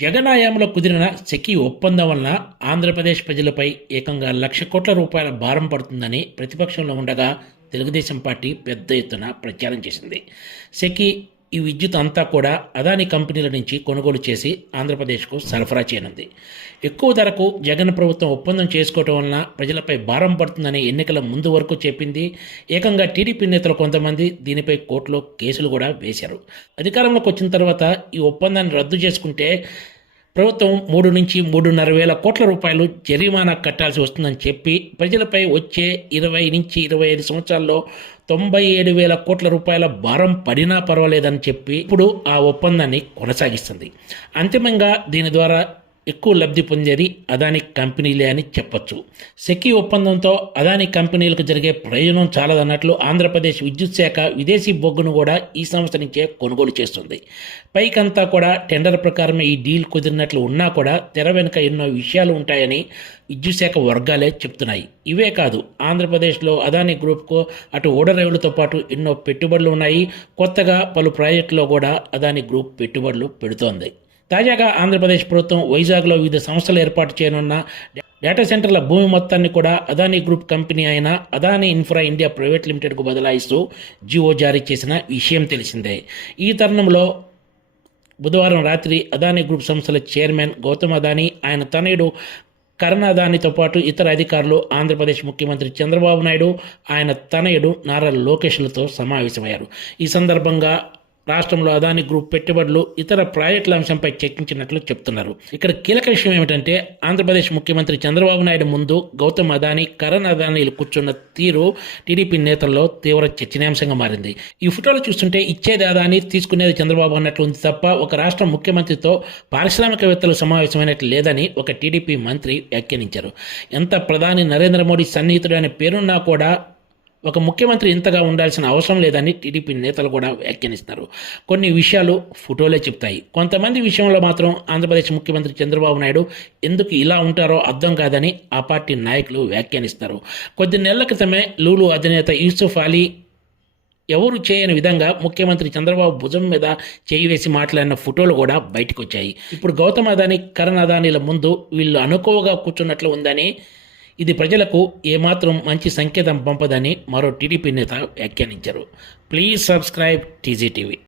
జగన్ కుదిరిన సెకీ ఒప్పందం వలన ఆంధ్రప్రదేశ్ ప్రజలపై ఏకంగా లక్ష కోట్ల రూపాయల భారం పడుతుందని ప్రతిపక్షంలో ఉండగా తెలుగుదేశం పార్టీ పెద్ద ఎత్తున ప్రచారం చేసింది. సెకీ ఈ విద్యుత్ అంతా కూడా అదాని కంపెనీల నుంచి కొనుగోలు చేసి ఆంధ్రప్రదేశ్కు సరఫరా చేయనుంది. ఎక్కువ ధరకు జగన్ ప్రభుత్వం ఒప్పందం చేసుకోవటం వలన ప్రజలపై భారం పడుతుందని ఎన్నికల ముందు వరకు చెప్పింది. ఏకంగా టీడీపీ నేతలు కొంతమంది దీనిపై కోర్టులో కేసులు కూడా వేశారు. అధికారంలోకి వచ్చిన తర్వాత ఈ ఒప్పందాన్ని రద్దు చేసుకుంటే ప్రభుత్వం మూడు నుంచి మూడున్నర వేల కోట్ల రూపాయలు జరిమానా కట్టాల్సి వస్తుందని చెప్పి ప్రజలపై వచ్చే ఇరవై నుంచి ఇరవై ఐదు సంవత్సరాల్లో తొంభై ఏడు వేల కోట్ల రూపాయల భారం పడినా పర్వాలేదని చెప్పి ఇప్పుడు ఆ ఒప్పందాన్ని కొనసాగిస్తుంది. అంతిమంగా దీని ద్వారా ఎక్కువ లబ్ధి పొందేది అదాని కంపెనీలే అని చెప్పొచ్చు. సెకీ ఒప్పందంతో అదాని కంపెనీలకు జరిగే ప్రయోజనం చాలదన్నట్లు ఆంధ్రప్రదేశ్ విద్యుత్ శాఖ విదేశీ బొగ్గును కూడా ఈ సంస్థ నుంచే కొనుగోలు చేస్తుంది. పైకంతా కూడా టెండర్ ప్రకారమే ఈ డీల్ కుదిరినట్లు ఉన్నా కూడా తెర వెనుక ఎన్నో విషయాలు ఉంటాయని విద్యుత్ శాఖ వర్గాలే చెప్తున్నాయి. ఇవే కాదు ఆంధ్రప్రదేశ్లో అదాని గ్రూప్కు అటు ఓడరేవులతో పాటు ఎన్నో పెట్టుబడులు ఉన్నాయి. కొత్తగా పలు ప్రాజెక్టులో కూడా అదాని గ్రూప్ పెట్టుబడులు పెడుతోంది. తాజాగా ఆంధ్రప్రదేశ్ ప్రభుత్వం వైజాగ్లో వివిధ సంస్థలు ఏర్పాటు చేయనున్న డేటా సెంటర్ల భూమి మొత్తాన్ని కూడా అదానీ గ్రూప్ కంపెనీ అయిన అదానీ ఇన్ఫ్రా ఇండియా ప్రైవేట్ లిమిటెడ్కు బదలాయిస్తూ జియో జారీ చేసిన విషయం తెలిసిందే. ఈ తరుణంలో బుధవారం రాత్రి అదానీ గ్రూప్ సంస్థల చైర్మన్ గౌతమ్ అదానీ ఆయన తనయుడు కరణ్ అదానీతో పాటు ఇతర అధికారులు ఆంధ్రప్రదేశ్ ముఖ్యమంత్రి చంద్రబాబు నాయుడు ఆయన తనయుడు నారా లోకేష్లతో సమావేశమయ్యారు. ఈ సందర్భంగా రాష్ట్రంలో అదాని గ్రూప్ పెట్టుబడులు ఇతర ప్రాజెక్టుల అంశంపై చర్చించినట్లు చెప్తున్నారు. ఇక్కడ కీలక విషయం ఏమిటంటే ఆంధ్రప్రదేశ్ ముఖ్యమంత్రి చంద్రబాబు నాయుడు ముందు గౌతమ్ అదాని కరణ్ అదానీలు కూర్చున్న తీరు టీడీపీ నేతల్లో తీవ్ర చర్చనీయాంశంగా మారింది. ఈ ఫోటోలు చూస్తుంటే ఇచ్చేది అదాని తీసుకునేది చంద్రబాబు అన్నట్లు ఉంది తప్ప ఒక రాష్ట్ర ముఖ్యమంత్రితో పారిశ్రామికవేత్తలు సమావేశమైనట్లు లేదని ఒక టీడీపీ మంత్రి వ్యాఖ్యానించారు. ఎంత ప్రధాని నరేంద్ర మోడీ సన్నిహితుడు అనే పేరున్నా కూడా ఒక ముఖ్యమంత్రి ఇంతగా ఉండాల్సిన అవసరం లేదని టీడీపీ నేతలు కూడా వ్యాఖ్యానిస్తున్నారు. కొన్ని విషయాలు ఫోటోలే చెప్తాయి. కొంతమంది విషయంలో మాత్రం ఆంధ్రప్రదేశ్ ముఖ్యమంత్రి చంద్రబాబు నాయుడు ఎందుకు ఇలా ఉంటారో అర్థం కాదని ఆ పార్టీ నాయకులు వ్యాఖ్యానిస్తారు. కొద్ది నెలల క్రితమే లూలు అధినేత యూసుఫ్ అలీ ఎవరు చేయని విధంగా ముఖ్యమంత్రి చంద్రబాబు భుజం మీద చేయి వేసి మాట్లాడిన ఫోటోలు కూడా బయటకు వచ్చాయి ఇప్పుడు గౌతమ్ అదాని కరణ్ అదానీల ముందు వీళ్ళు అనుకోవగా కూర్చున్నట్లు ఉందని ఇది ప్రజలకు ఏమాత్రం మంచి సంకేతం పంపదని మరో టీడీపీ నేత వ్యాఖ్యానించారు. Please subscribe TGTV